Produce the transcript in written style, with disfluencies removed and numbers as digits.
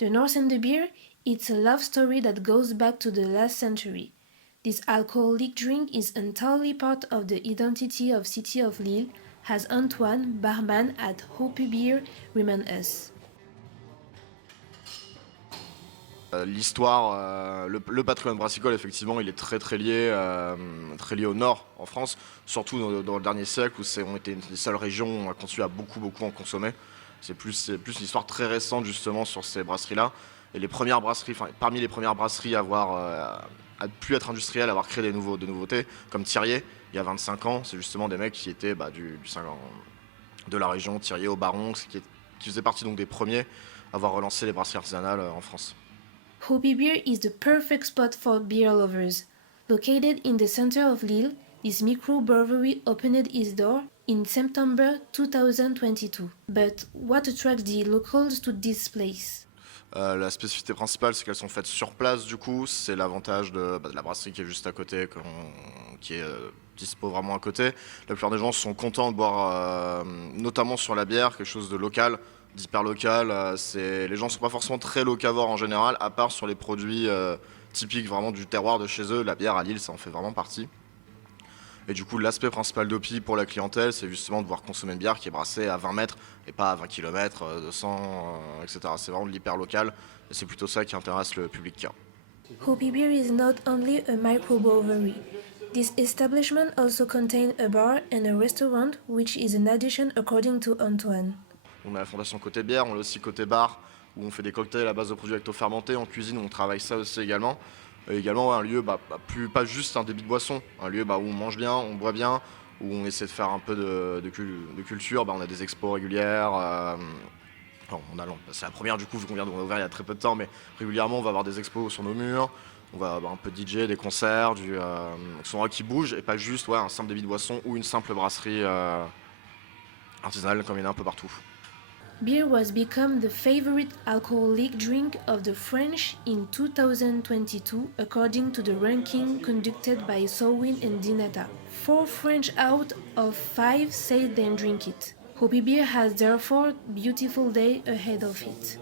The North and the Beer, it's a love story that goes back to the last century. This alcoholic drink is entirely part of the identity of city of Lille, as Antoine, barman at Hopi Beer, reminds us. L'histoire, le patrimoine brassicole, effectivement, il est très lié au nord en France, surtout dans le dernier siècle où on était une des seules régions où on a continué à beaucoup en consommer. C'est plus une histoire très récente justement sur ces brasseries-là. Et les premières brasseries, enfin parmi les premières brasseries à pu être industrielles, à avoir créé de nouveautés, comme Thirier, il y a 25 ans, c'est justement des mecs qui étaient de la région, Thirier au Baron, qui faisaient partie donc des premiers à avoir relancé les brasseries artisanales en France. Hopi Beer is the perfect spot for beer lovers. Located in the center of Lille, this microbrewery opened its door in September 2022. But what attracts the locals to this place? La spécificité principale, c'est qu'elles sont faites sur place, du coup. C'est l'avantage de la brasserie qui est juste à côté, qui est dispo vraiment à côté. La plupart des gens sont contents de boire, notamment sur la bière, quelque chose de local, d'hyper local. Les gens ne sont pas forcément très locavores en général, à part sur les produits typiques vraiment du terroir de chez eux. La bière à Lille, ça en fait vraiment partie. Et du coup, l'aspect principal d'Opi pour la clientèle, c'est justement de pouvoir consommer une bière qui est brassée à 20 mètres et pas à 20 km, 200, etc. C'est vraiment de l'hyper local et c'est plutôt ça qui intéresse le public. Hopi Beer is not only a microbrewery. This establishment also contains a bar and a restaurant, which is an addition according to Antoine. On a la fondation côté bière, on a aussi côté bar, où on fait des cocktails à base de produits lacto-fermentés. En cuisine, on travaille ça aussi également. Et également un lieu, pas juste un débit de boisson, un lieu où on mange bien, on boit bien, où on essaie de faire un peu de culture. On a des expos régulières. C'est la première du coup, vu qu'on vient d'ouvrir il y a très peu de temps, mais régulièrement on va avoir des expos sur nos murs. On va avoir un peu de DJ, des concerts, du son qui bouge et pas juste un simple débit de boisson ou une simple brasserie artisanale comme il y en a un peu partout. Beer was become the favorite alcoholic drink of the French in 2022 according to the ranking conducted by Sowin and Dinata. 4 French out of 5 say they drink it. Hopi Beer has therefore beautiful day ahead of it.